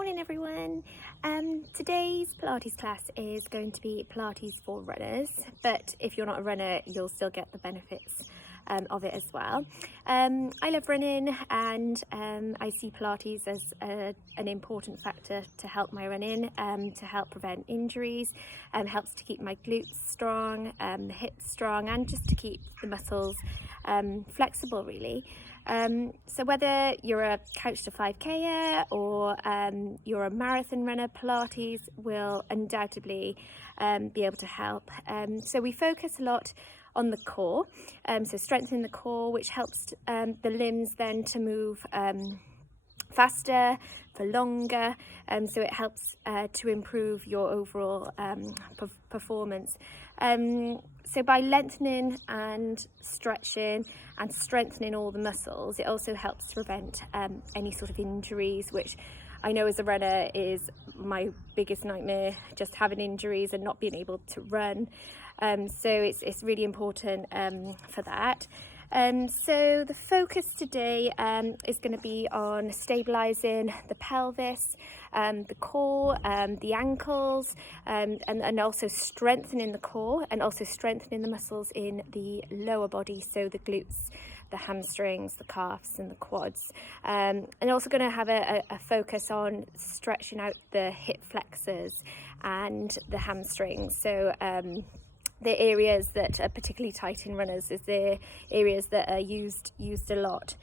Morning everyone. Today's Pilates class is going to be Pilates for runners, but if you're not a runner you'll still get the benefits of it as well. I love running and I see Pilates as an important factor to help my running, to help prevent injuries, helps to keep my glutes strong, the hips strong, and just to keep the muscles flexible really. So whether you're a couch to 5K'er or you're a marathon runner, Pilates will undoubtedly be able to help. So we focus a lot on the core, so strengthening the core, which helps the limbs then to move faster, for longer, so it helps to improve your overall performance. So by lengthening and stretching and strengthening all the muscles, it also helps to prevent any sort of injuries, which I know as a runner is my biggest nightmare, just having injuries and not being able to run. So it's really important for that. So the focus today is going to be on stabilising the pelvis, the core, the ankles, and also strengthening the core and also strengthening the muscles in the lower body, so the glutes, the hamstrings, the calves and the quads, and also going to have a focus on stretching out the hip flexors and the hamstrings. So the areas that are particularly tight in runners is the areas that are used a lot.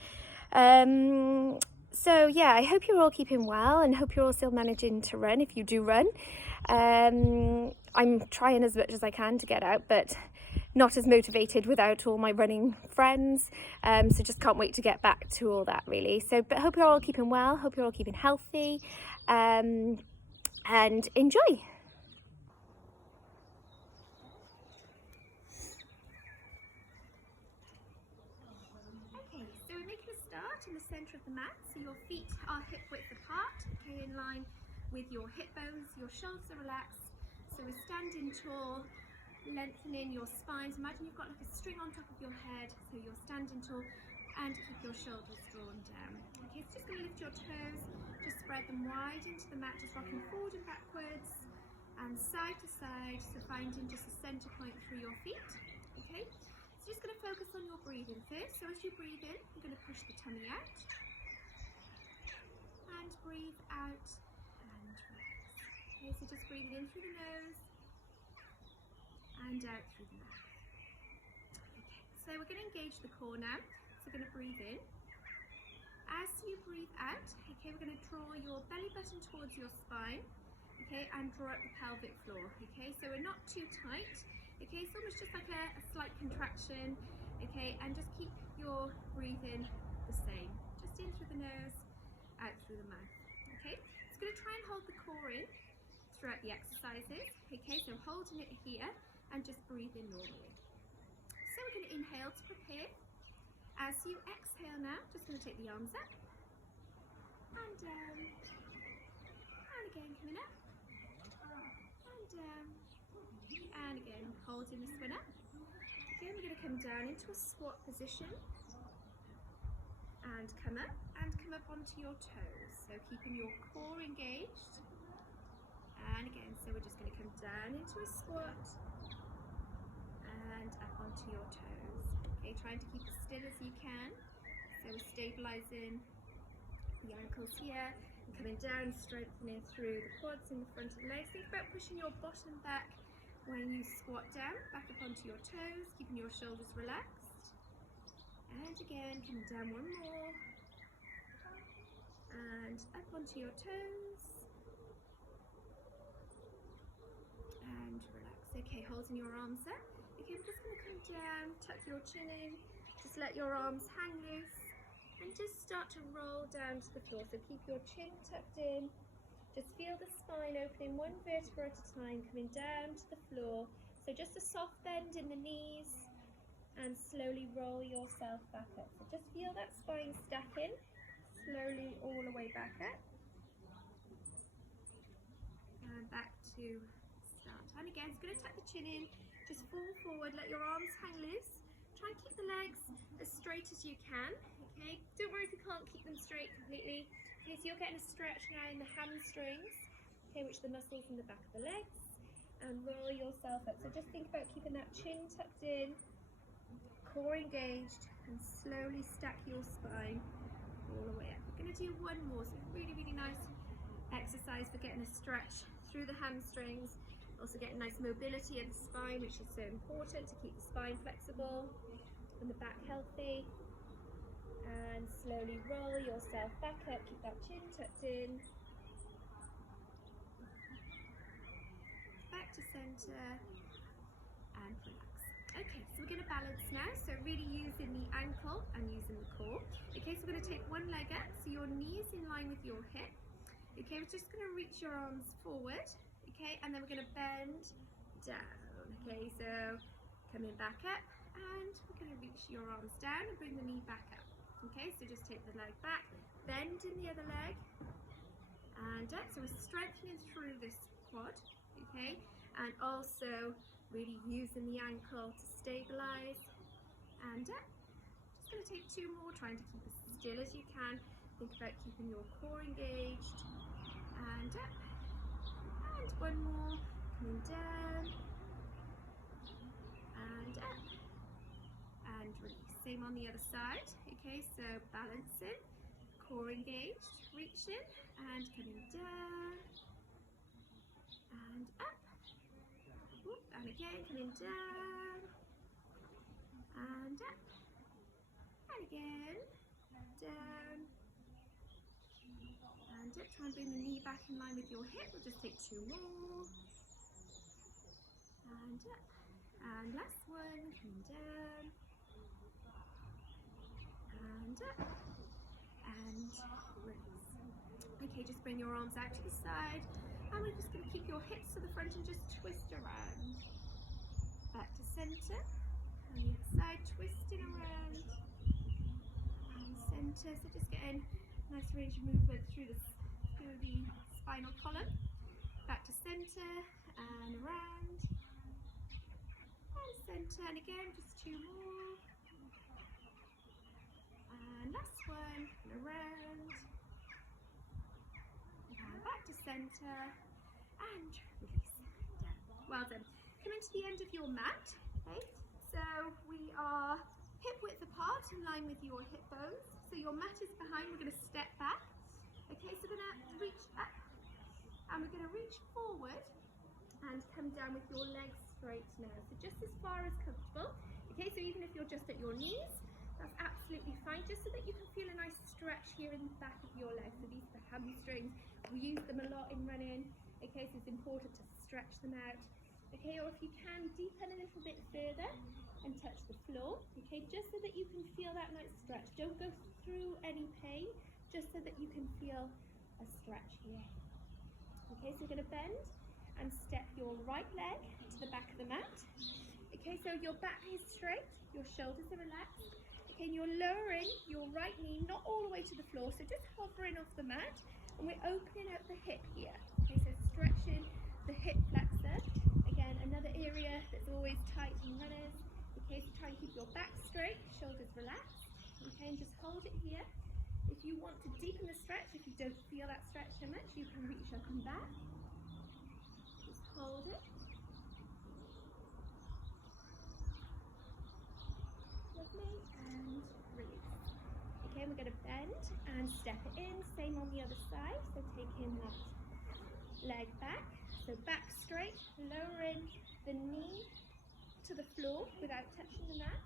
So yeah, I hope you're all keeping well and hope you're all still managing to run if you do run. I'm trying as much as I can to get out, but not as motivated without all my running friends. So just can't wait to get back to all that really. So, but hope you're all keeping well, hope you're all keeping healthy, and enjoy. So we're making a start in the centre of the mat, so your feet are hip width apart, okay, in line with your hip bones, your shoulders are relaxed. So we're standing tall, lengthening your spine. So imagine you've got like a string on top of your head, so you're standing tall and keep your shoulders drawn down. Okay, so just going to lift your toes, just spread them wide into the mat, just rocking forward and backwards and side to side, so finding just a centre point through your feet, okay. Just going to focus on your breathing first. So as you breathe in, you're going to push the tummy out and breathe out and relax. Okay, so just breathing in through the nose and out through the mouth. Okay, so we're going to engage the core now. So we're going to breathe in. As you breathe out, okay, we're going to draw your belly button towards your spine, okay, and draw up the pelvic floor. Okay, so we're not too tight. Okay, so almost just like a slight contraction, okay, and just keep your breathing the same. Just in through the nose, out through the mouth, okay. It's going to try and hold the core in throughout the exercises, okay, so holding it here and just breathing normally. So we're going to inhale to prepare. As you exhale now, just going to take the arms up and down, and again coming up, and down, and again holding this one up. Again we're going to come down into a squat position and come up onto your toes, so keeping your core engaged. And again, so we're just going to come down into a squat and up onto your toes. Okay, trying to keep as still as you can, so we're stabilizing the ankles here and coming down, strengthening through the quads in the front of the legs. Think about pushing your bottom back when you squat down, back up onto your toes, keeping your shoulders relaxed. And again, coming down one more. And up onto your toes. And relax. Okay, holding your arms up. Okay, we're just going to come down, tuck your chin in, just let your arms hang loose, and just start to roll down to the floor. So keep your chin tucked in. Just feel the spine opening one vertebra at a time, coming down to the floor. So just a soft bend in the knees and slowly roll yourself back up. So just feel that spine stacking, slowly all the way back up. And back to start. And again, it's going to tuck the chin in, just fall forward, let your arms hang loose. Try and keep the legs as straight as you can, okay? Don't worry if you can't keep them straight completely. Okay, so you're getting a stretch now in the hamstrings, okay, which are the muscles in the back of the legs, and roll yourself up. So just think about keeping that chin tucked in, core engaged, and slowly stack your spine all the way up. We're going to do one more, so really, really nice exercise for getting a stretch through the hamstrings, also getting nice mobility of the spine, which is so important to keep the spine flexible and the back healthy. And slowly roll yourself back up, keep that chin tucked in, back to center, and relax. Okay, so we're going to balance now, so really using the ankle and using the core. Okay, so we're going to take one leg up, so your knee is in line with your hip. Okay, we're just going to reach your arms forward, okay, and then we're going to bend down. Okay, so coming back up, and we're going to reach your arms down and bring the knee back up. Okay, so just take the leg back, bend in the other leg, and up. So we're strengthening through this quad, okay, and also really using the ankle to stabilize, and up. Just going to take two more, trying to keep as still as you can. Think about keeping your core engaged, and up, and one more, coming down, and up, and release. Same on the other side. Okay, so balancing, core engaged, reaching, and coming down, and up, whoop, and again, coming down, and up, and again, down, and up. Try and bring the knee back in line with your hip. We'll just take two more, and up, and last one, coming down, and up, and release. Okay, just bring your arms out to the side, and we're just going to keep your hips to the front and just twist around. Back to center, and the other side, twisting around, and center. So just getting a nice range of movement through the spinal column. Back to center, and around, and center, and again, just two more. And last one, and around, and back to center, and release, down. Well done. Coming to the end of your mat, okay, so we are hip width apart in line with your hip bones. So your mat is behind, we're going to step back. Okay, so we're going to reach up, and we're going to reach forward, and come down with your legs straight now. So just as far as comfortable. Okay, so even if you're just at your knees, that's absolutely fine, just so that you can feel a nice stretch here in the back of your legs. So these are the hamstrings. We use them a lot in running. Okay, so it's important to stretch them out. Okay, or if you can, deepen a little bit further and touch the floor. Okay, just so that you can feel that nice stretch. Don't go through any pain, just so that you can feel a stretch here. Okay, so we're going to bend and step your right leg to the back of the mat. Okay, so your back is straight, your shoulders are relaxed. Okay, and you're lowering your right knee not all the way to the floor, so just hovering off the mat, and we're opening out the hip here. Okay, so stretching the hip flexor. Again, another area that's always tight in runners. Okay, so try and keep your back straight, shoulders relaxed. Okay, and just hold it here. If you want to deepen the stretch, if you don't feel that stretch so much, you can reach up and back. Just hold it. Lovely, and release. Okay, we're going to bend and step it in. Same on the other side. So taking that leg back. So back straight, lowering the knee to the floor without touching the mat.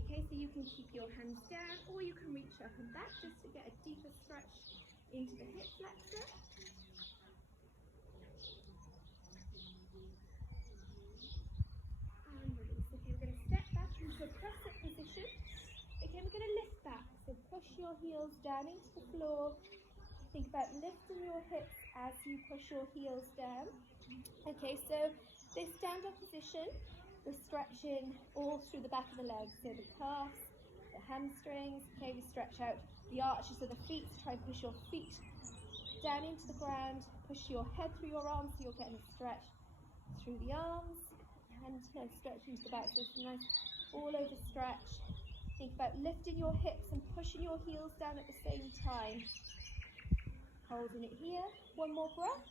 Okay, so you can keep your hands down, or you can reach up and back just to get a deeper stretch into the hip flexor. And release. Okay, we're going to step back into a press-up position. Okay, we're going to lift back. So push your heels down into the floor. Think about lifting your hips as you push your heels down. Okay, so this stand-up position, we're stretching all through the back of the legs. So the calves, the hamstrings. Okay, we stretch out the arches of the feet. So try and push your feet down into the ground. Push your head through your arms so you're getting a stretch through the arms. And stretch into the back. So it's a nice all-over stretch. Think about lifting your hips and pushing your heels down at the same time. Holding it here. One more breath.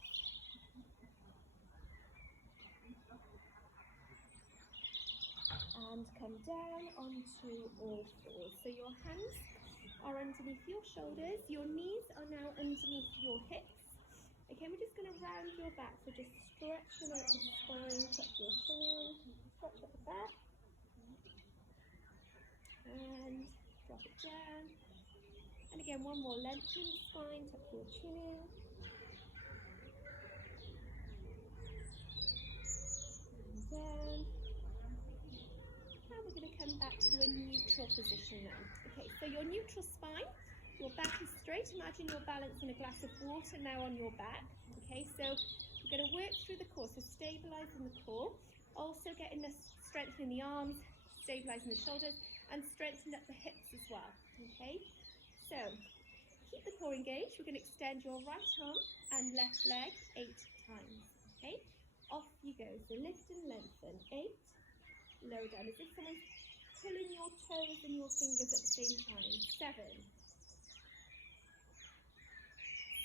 And come down onto all fours. So your hands are underneath your shoulders. Your knees are now underneath your hips. Okay, we're just going to round your back. So just stretching out the spine, touch your chin, stretch at the back. And drop it down. And again, one more. Lengthen the spine, tuck your chin in. And down. Now we're going to come back to a neutral position now. Okay, so your neutral spine, your back is straight. Imagine you're balancing a glass of water now on your back. Okay, so we're going to work through the core, so stabilizing the core, also getting the strength in the arms, stabilizing the shoulders, and strengthen up the hips as well. Okay, so keep the core engaged. We're going to extend your right arm and left leg 8 times. Okay, off you go. So lift and lengthen. 8. Lower down, as if someone's pulling your toes and your fingers at the same time. 7,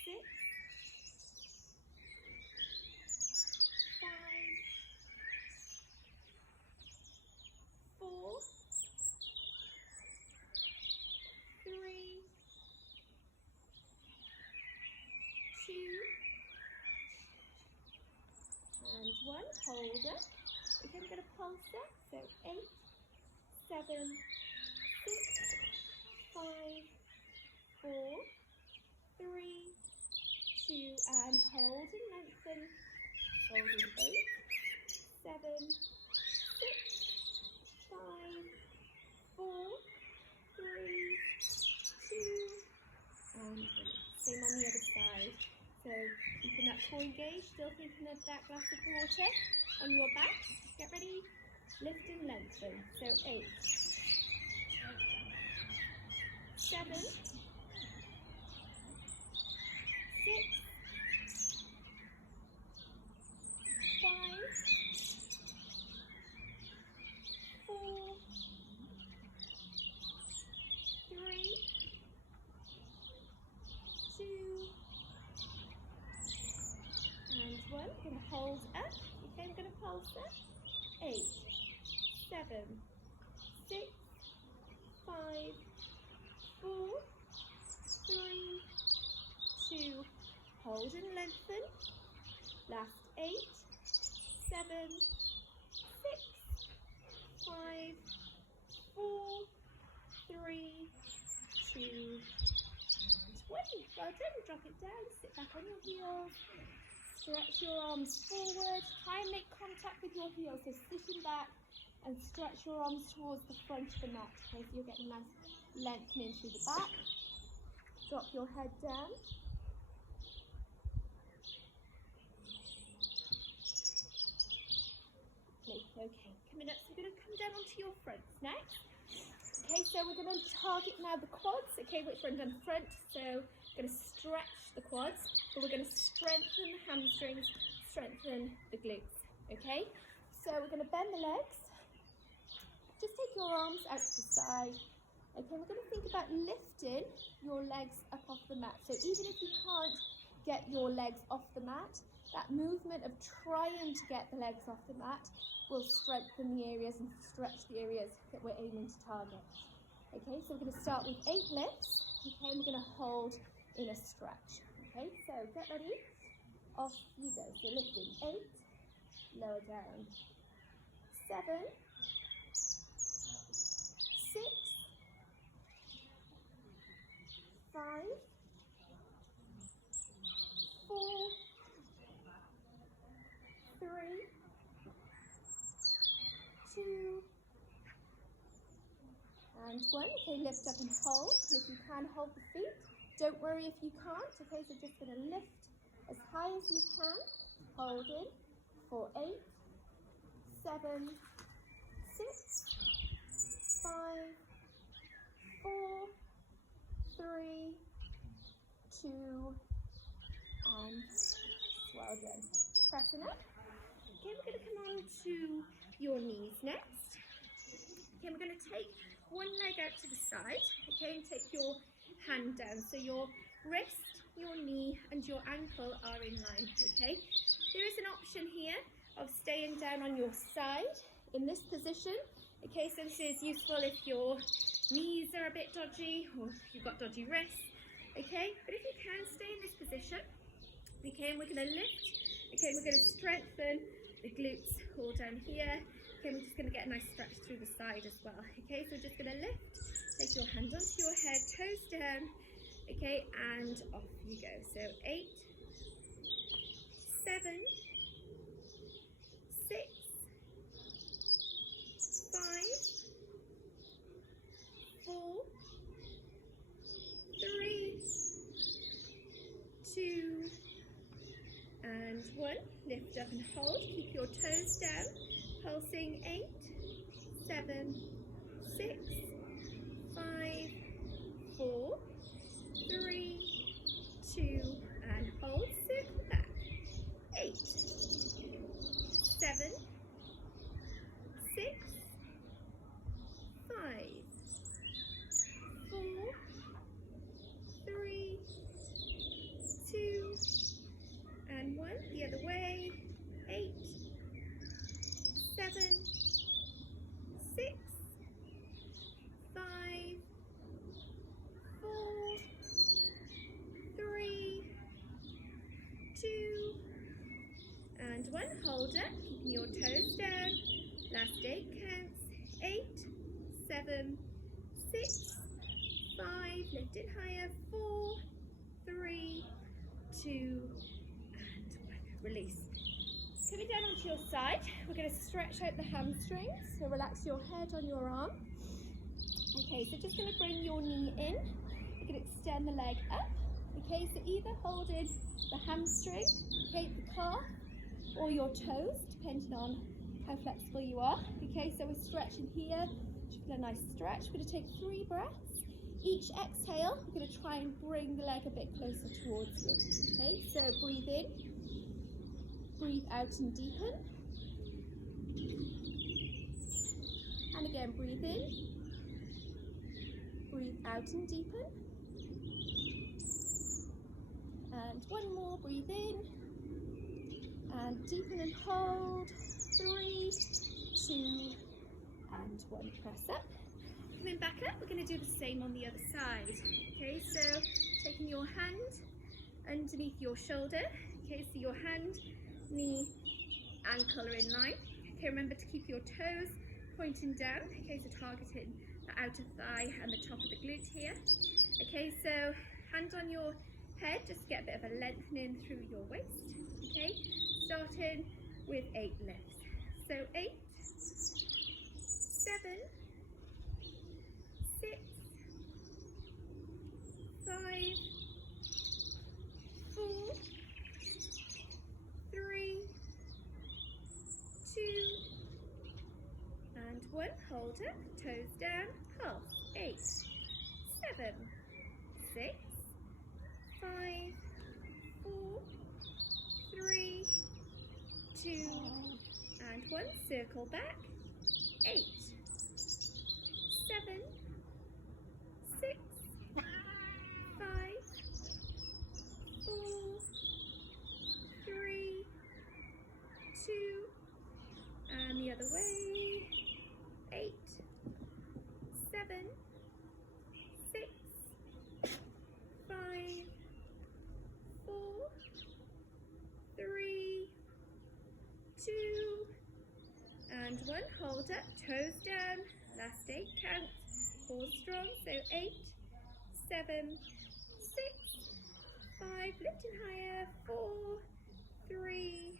6, 5, 4, 3, 2, and 1. Hold it. Okay, we're going to pulse it. So 8, 7, 6, 5, 4, 3, 2, and hold and lengthen. Holding 8, 7, 6, 5, 4, 3, 2, and release. Same on the other side. So keeping that core engaged, still thinking of that glass of water on your back. Get ready, lift and lengthen. So 8, 7, 6, 5, 4, 3, 2, and 1. We're going to hold up. Okay, we're going to pulse it. 8, 7, 6, 5, 4, 3, 2. Hold and lengthen. Last 8, 7, 6, 5, 4, 3, 2, and 1. Well done. Drop it down. Sit back on your heels. Stretch your arms forward. Try and make contact with your heels. So sitting back and stretch your arms towards the front of the mat. Okay, so you're getting a nice lengthening through the back. Drop your head down. Okay, coming up, so we're going to come down onto your fronts next. Okay, so we're going to target now the quads. Okay, which we're done front, so we're going to stretch the quads, but we're going to strengthen the hamstrings, strengthen the glutes. Okay, so we're going to bend the legs. Just take your arms out to the side. Okay, we're going to think about lifting your legs up off the mat. So even if you can't get your legs off the mat, that movement of trying to get the legs off the mat will strengthen the areas and stretch the areas that we're aiming to target. Okay, so we're going to start with 8 lifts. Okay, and we're going to hold in a stretch. Okay, so get ready. Off you go. So lifting 8, lower down. 7, 6, 5, 4, 3, 2, and 1. Okay, lift up and hold. And if you can, hold the feet. Don't worry if you can't. Okay, so just going to lift as high as you can. Holding for 8, 7, 6, 5, 4, 3, 2, and well done. Pressing up. Okay, we're going to come on to your knees next. Okay, we're going to take one leg out to the side. Okay, and take your hand down. So your wrist your knee and your ankle are in line, okay? There is an option here of staying down on your side in this position, okay? So this is useful if your knees are a bit dodgy or you've got dodgy wrists, okay? But if you can, stay in this position, okay? And we're going to lift, okay? We're going to strengthen the glutes all down here. Okay, we're just going to get a nice stretch through the side as well. Okay, so we're just going to lift, take your hand onto your head, toes down, okay, and off you go. So 8, 7, 6, 5, 4, 3, 2, and 1. Lift up and hold. Keep your toes down. Pulsing 8, 7, 6, 5, 4, 3, 2, and hold. Circle back. 8, 7, 6, 5, 4, 3, 2, and 1. The other way. 8, 7, 6, 5, 4, 3, 2, and 1. Hold up, keeping your toes down. Last 8 counts. 8, 7, 6, 5, lift it higher. 4, 3, 2, and 1. Release. Coming down onto your side, we're going to stretch out the hamstrings, so relax your head on your arm. Okay, so just going to bring your knee in, you can extend the leg up, okay, so either holding the hamstring, okay, the calf, or your toes, depending on how flexible you are. Okay, so we're stretching here, just a nice stretch. We're going to take 3 breaths. Each exhale, we're going to try and bring the leg a bit closer towards you. Okay, so breathe in. Breathe out and deepen. And again, breathe in. Breathe out and deepen. And one more, breathe in. And deepen and hold. 3, 2, and 1. Press up. Coming back up, we're going to do the same on the other side. Okay, so taking your hand underneath your shoulder. Okay, so your hand, knee, ankle are in line. Okay, remember to keep your toes pointing down. Okay, so targeting the outer thigh and the top of the glute here. Okay, so hand on your head, just get a bit of a lengthening through your waist. Okay, starting with 8 lifts. So 8, 7, 6, 5, 4, 3, 2, and 1. Hold up, toes down, pulse. 8, 7, 6, 5, 4, 3, 2, and 1. Circle back. 8, 7, 6, 5, 4, 3, 2, and the other way. 8, 7, 6, 5, 4, 3, 2, and 1. Hold up, toes down. Last 8 counts. Hold strong. So 8, 7, 6, 5. Lifting higher. 4, 3,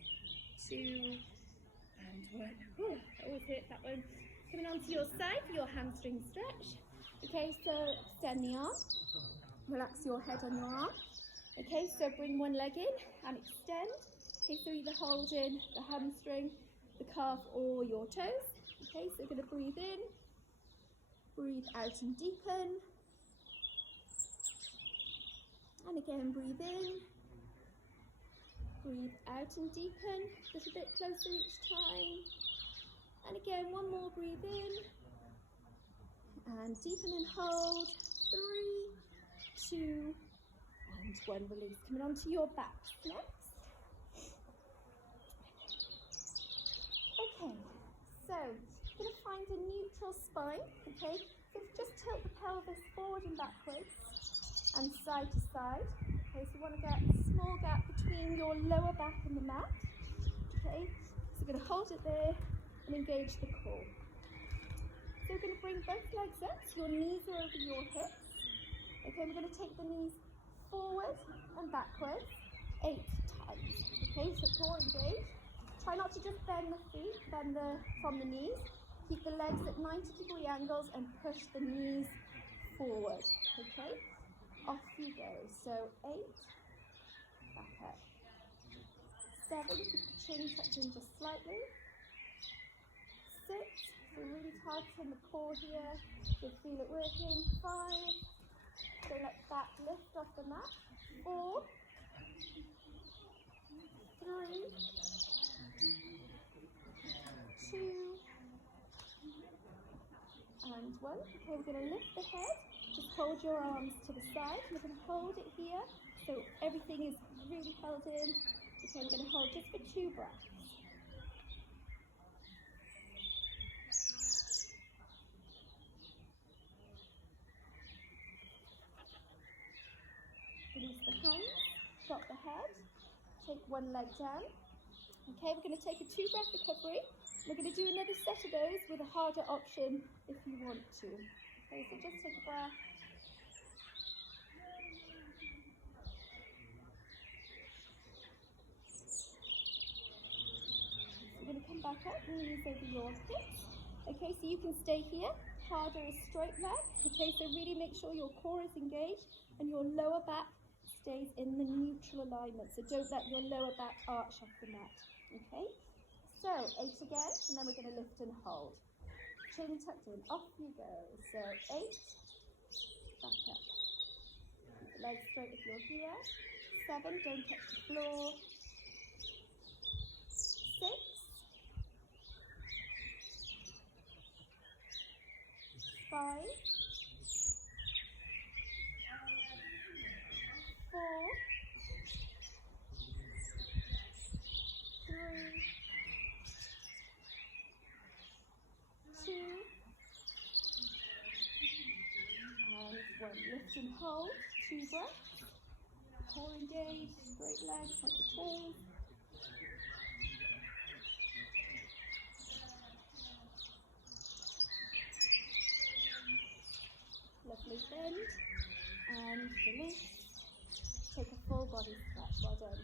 2, and 1. Oh, that always hurts, that one. Coming onto your side for your hamstring stretch. Okay, so extend the arm. Relax your head on your arm. Okay, so bring one leg in and extend. Okay, so either holding the hamstring, the calf, or your toes. Okay, so we're going to breathe in, breathe out and deepen. And again, breathe in, breathe out and deepen. Just a bit closer each time. And again, one more, breathe in, and deepen and hold. 3, 2, and 1, release. Coming onto your back next. Okay, so you're going to find a neutral spine, okay? So just tilt the pelvis forward and backwards and side to side. Okay, so you want to get a small gap between your lower back and the mat. Okay, so we're going to hold it there and engage the core. So we're going to bring both legs up, so your knees are over your hips. Okay, we're going to take the knees forward and backwards 8 times. Okay, so core engage. Try not to just bend the feet, from the knees. Keep the legs at 90-degree angles and push the knees forward. Okay, off you go. So 8, back up. 7, keep the chin tucked in just slightly. 6, so really targeting the core here. You'll feel it working. 5, don't let that lift off the mat. 4, 3, 2, and 1. Okay, we're going to lift the head. Just hold your arms to the side. We're going to hold it here, so everything is really held in. Okay, we're going to hold just for 2 breaths. Release the hands, drop the head, take 1 leg down. Okay, we're going to take a 2-breath recovery. We're going to do another set of those with a harder option if you want to. Okay, so just take a breath. We're going to come back up, knees over your hips. Okay, so you can stay here. Harder is straight leg. Okay, so really make sure your core is engaged and your lower back stays in the neutral alignment. So don't let your lower back arch off the mat. Okay, so 8 again, and then we're going to lift and hold. Chin tucked in, off you go. So 8, back up. Keep the legs straight if you're here. 7, don't touch the floor. 6, 5, 4, 3, 2, and 1. Lift and hold, 2 breaths. Core engaged, straight legs, touch the toes. Lovely bend, and release. Take a full body stretch, well done.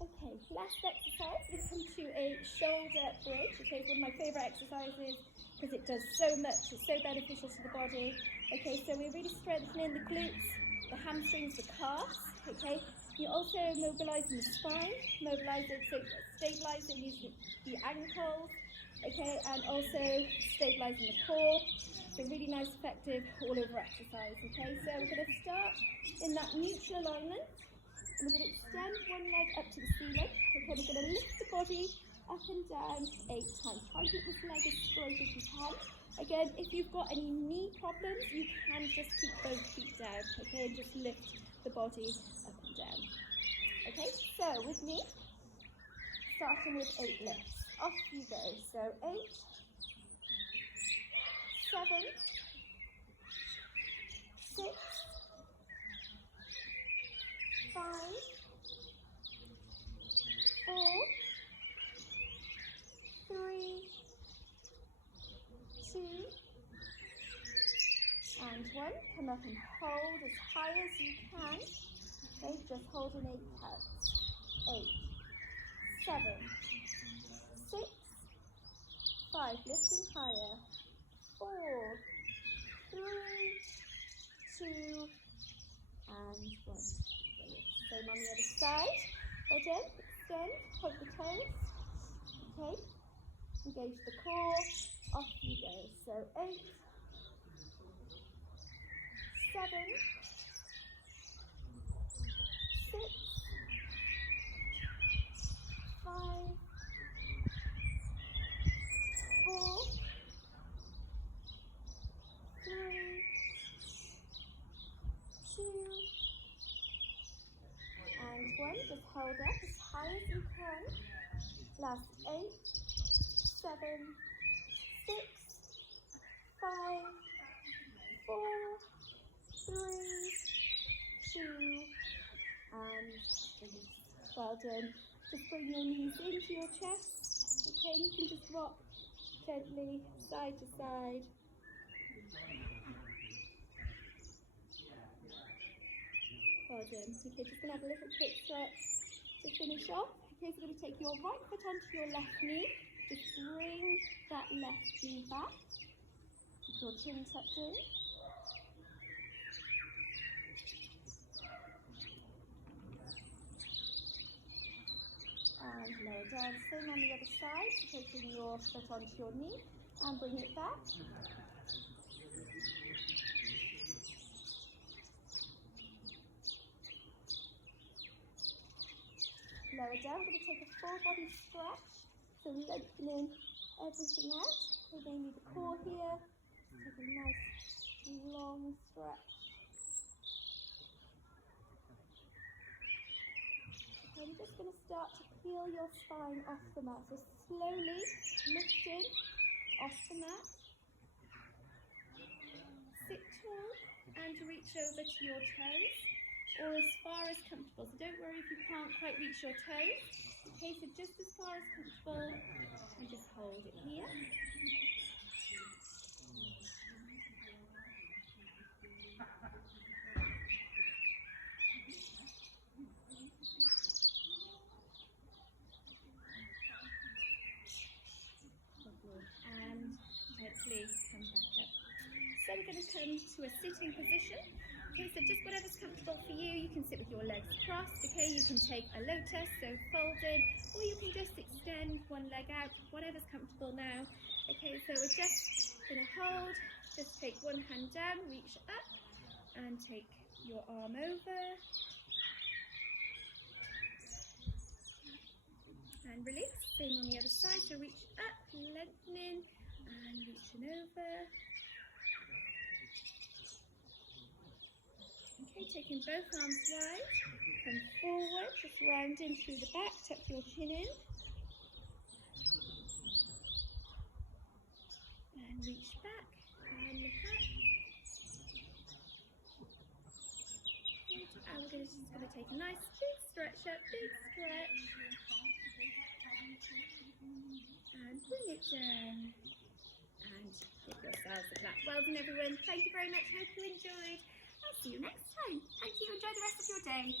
Okay, last exercise, we're going to come to a shoulder bridge. Okay, it's one of my favourite exercises because it does so much, it's so beneficial to the body. Okay, so we're really strengthening the glutes, the hamstrings, the calves. Okay, you're also mobilising the spine, stabilising the ankles. Okay, and also stabilising the core. So really nice, effective all-over exercise. Okay, so we're going to start in that neutral alignment. And we're going to extend 1 leg up to the ceiling. Okay, we're going to lift the body up and down 8 times. Try and keep this leg as straight as you can. Again, if you've got any knee problems, you can just keep both feet down, okay, and just lift the body up and down. Okay, so with me, starting with 8 lifts. Off you go. So 8, 7, 6, 5, 4, 3, 2, and 1. Come up and hold as high as you can. Okay, just hold in 8 counts. 8, 7, 6, 5, lifting higher. 4, 3, 2, and 1. Same on the other side. Well done. Extend, hug the toes. Okay, engage the core. Off you go. So 8, 7, 6, 5, 4, hold up as high as you can. Last 8, 7, 6, 5, 4, 3, 2, and release. Well done. Just bring your knees into your chest. Okay, you can just rock gently side to side. Well done. Okay, just going to have a little quick stretch to finish off. Okay, so we're going to take your right foot onto your left knee. Just bring that left knee back. Keep your chin tucked in. And lower down. Same on the other side. So taking your foot onto your knee and bring it back. Lower down. We're going to take a full body stretch. So lengthening everything out. So mainly the core here. Take a nice long stretch. Okay, we're just going to start to peel your spine off the mat. So slowly lifting off the mat. Sit tall and reach over to your toes, or as far as comfortable. So don't worry if you can't quite reach your toes. Okay, so just as far as comfortable, and just hold it here. And gently come back up. So we're going to come to a sitting position. Okay, so just whatever's comfortable for you. You can sit with your legs crossed. Okay, you can take a lotus, so folded, or you can just extend one leg out, whatever's comfortable now. Okay, so we're just going to hold, just take one hand down, reach up, and take your arm over. And release. Same on the other side, so reach up, lengthening, and reaching over. Okay, taking both arms wide, come forward, just rounding through the back, tuck your chin in. And reach back, and look up. And we're just going to take a nice big stretch up, big stretch. And bring it down. And give yourselves a clap. Well done everyone, thank you very much, hope you enjoyed. I'll see you next time. Thank you, enjoy the rest of your day.